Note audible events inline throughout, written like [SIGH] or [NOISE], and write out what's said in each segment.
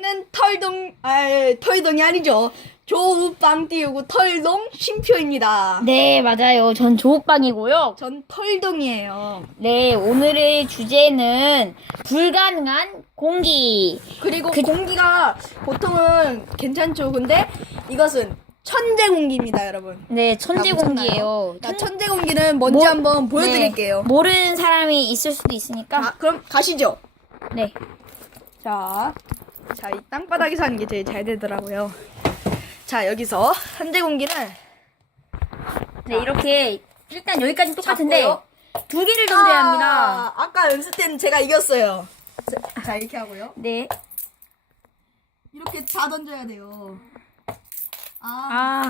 는 털동, 아, 털동이 아니죠. 조우빵 띄우고 털동 쉼표입니다. 네, 맞아요. 전 조우빵이고요. 전 털동이에요. 네, 오늘의 주제는 불가능한 공기. 그리고 그- 공기가 보통은 괜찮죠. 근데 이것은 천재 공기입니다, 여러분. 네, 천재? 공기예요. 자, 천재 공기는 뭔지 뭐- 한번 보여드릴게요. 네, 모르는 사람이 있을 수도 있으니까. 자, 그럼 가시죠. 네. 자, 자, 이 땅바닥에서 하는 게 제일 잘 되더라고요. 자, 여기서 천재 공기는 네, 이렇게 일단 여기까지 똑같은데 잡고요. 두 개를 던져야 합니다. 아, 아까 연습 때는 제가 이겼어요. 자, 자, 이렇게 하고요. 네. 이렇게 다 던져야 돼요. 아, 아,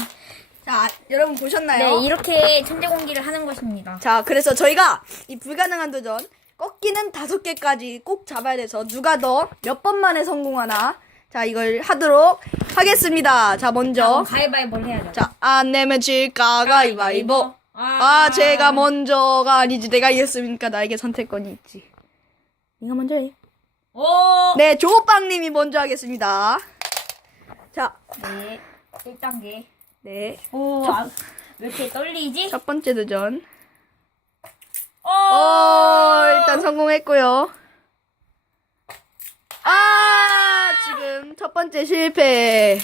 자, 여러분 보셨나요? 네, 이렇게 천재 공기를 하는 것입니다. 자, 그래서 저희가 이 불가능한 도전 꺾이는 다섯 개까지 꼭 잡아야 돼서 누가 더 몇 번 만에 성공하나 자, 이걸 하도록 하겠습니다. 자, 먼저 가위바위보를 해야죠. 자, 안 내면 질까 가위바위보. 아, 제가 먼저가 아니지. 내가 이겼으니까 나에게 선택권이 있지. 네가 먼저 해. 오! 네, 조빵님이 먼저 하겠습니다. 자, 네. 1단계. 네. 오, 아, 왜 이렇게 떨리지? 첫 번째 도전. 오! 어, 일단 성공했고요. 아, 지금 첫 번째 실패.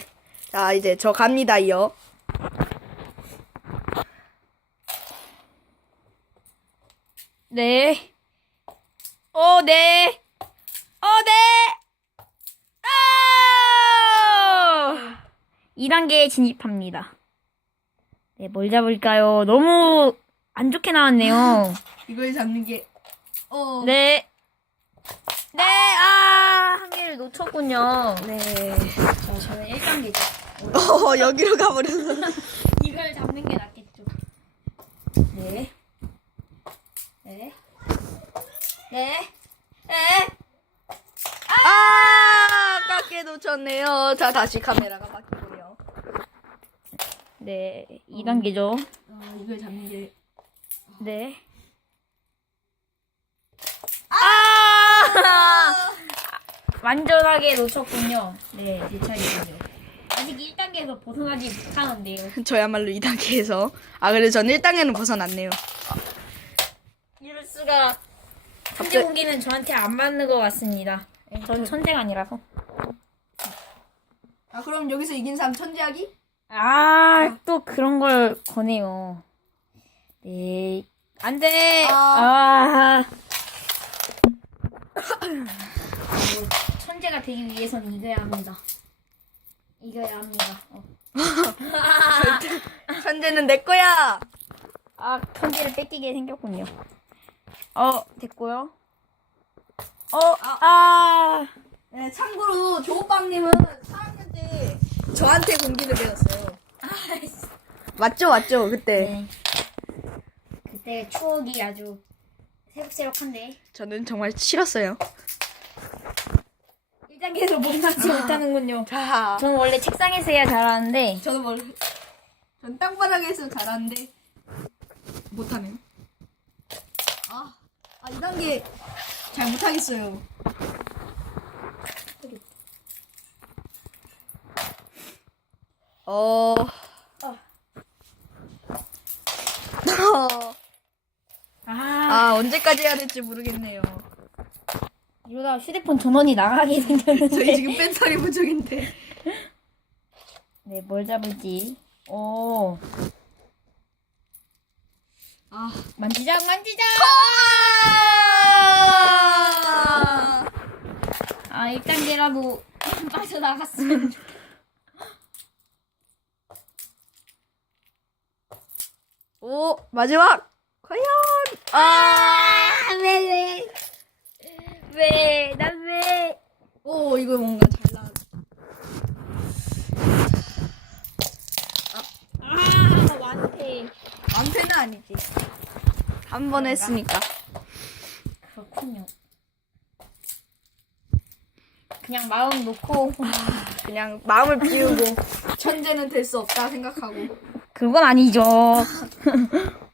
자, 이제 저 갑니다, 이어. 네. 오, 네. 오, 네. 아! 2단계에 진입합니다. 네, 뭘 잡을까요? 너무 안 좋게 나왔네요. [LAUGHS] 이걸 잡는 게, 어. 네. 네, 아, 한 개를 놓쳤군요. 네. 자, 저는 1단계죠. [LAUGHS] 어, 여기로 가버려서. [LAUGHS] 이걸 잡는 게 낫겠죠. 네. 네. 네. 네. 아, 아깝게 놓쳤네요. 자, 다시 카메라가 바뀌고요. 네. 2단계죠. 아, 이걸 잡는 게. 네. 아! 완전하게 놓쳤군요. 네, 제 차례군요. 아직 1단계에서 벗어나지 못하는데요. 저야말로 2단계에서. 아, 그래, 전 1단계는 벗어났네요. 이럴 수가. 천재 갑자기- 공기는 저한테 안 맞는 것 같습니다. 전 천재가 아니라서. 아, 그럼 여기서 이긴 사람 천재하기? 아, 또 그런 걸 거네요. 네. 안 돼! 아. 아. 뭐, 천재가 되기 위해서는 이겨야 합니다. 이겨야 합니다. 어. 천재는 내 거야! 아, 천재를 뺏기게 생겼군요. 어, 됐고요. 어, 아. 네, 참고로 조빵님은 4학년 때 저한테 공기를 배웠어요. [LAUGHS] 맞죠, 맞죠, 그때. 네. 그때 추억이 아주 새록새록한데. 저는 정말 싫었어요. 1단계에서 몸하지 못하는군요. 자, 저는 원래 책상에서 해야 잘하는데 저는 뭘, 전 땅바닥에서 잘하는데, 못하네요. 아, 아, 2단계 잘 못하겠어요. 어, 아, 아, 언제까지 해야 될지 모르겠네요. 이러다 휴대폰 전원이 나가게 생겼는데 저희 지금 뺀살이 부족인데. [LAUGHS] 네, 뭘 잡을지 오 아, 만지작 만지작 아 1단계라도 [LAUGHS] 빠져나갔으면 좋- 오, 마지막! 과연! 아! 아, 왜, 왜, 왜, 난 왜. 오, 이거 뭔가 잘 나왔다. 아, 완패. 완패는 아니지. 한 번 했으니까. 그렇군요. 그냥 마음 놓고. 그냥 마음을 비우고, [LAUGHS] 천재는 될 수 없다 생각하고. 그건 아니죠. [LAUGHS]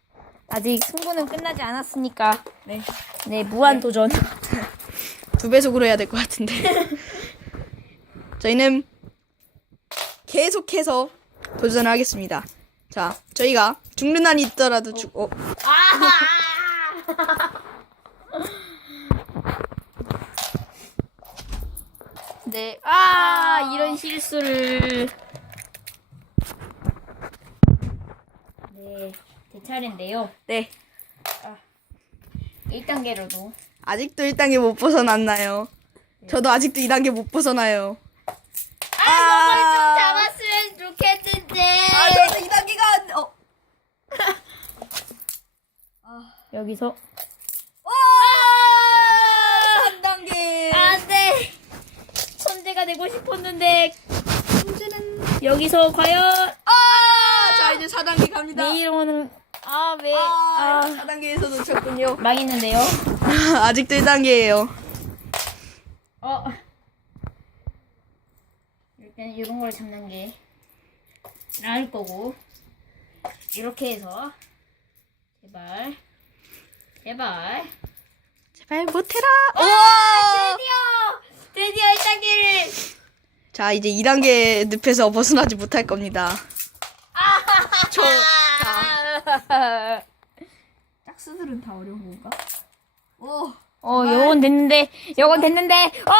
아직 승부는 끝나지 않았으니까. 네. 네, 무한 도전. [LAUGHS] 두 배속으로 해야 될 것 같은데. [LAUGHS] 저희는 계속해서 도전하겠습니다. 자, 저희가 죽는 한이 있더라도 죽, 어, [LAUGHS] 네. 아, 이런 실수를. 네. 제 차례인데요. 네. 1단계로도. 아직도 1단계 못 벗어났나요? 저도 아직도 2단계 못 벗어나요. 아, 좀 잡았으면 좋겠는데. 아, 저도 2단계가, 어, [LAUGHS] 여기서. 와! 3단계! 안 돼! 천재가 되고 싶었는데, 여기서 과연, 아! 자, 이제 4단계 갑니다. 내일 오는, 아, 왜, 아, 아, 4단계에서 놓쳤군요. [LAUGHS] 망했는데요? 아직도 1단계예요. 어. 일단 이런 걸 잡는 게 나을 거고. 이렇게 해서. 제발. 제발. 제발 못해라. 아, 우와! 드디어! 드디어 1단계를! 자, 이제 2단계 늪에서 벗어나지 못할 겁니다. [LAUGHS] 저, 자. [LAUGHS] 짝수들은 다 어려운 건가? 오. 어, 요건 됐는데, 요건 됐는데, 어!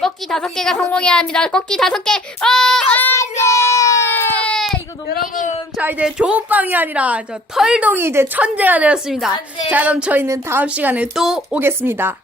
꺾기 다섯 개가 성공해야 합니다. 꺾기 다섯 개! 어! 안 돼! 이거 너무 여러분, 자, 이제 좋은 빵이 아니라, 저 털동이 이제 천재가 되었습니다. 안 돼. 자, 그럼 저희는 다음 시간에 또 오겠습니다.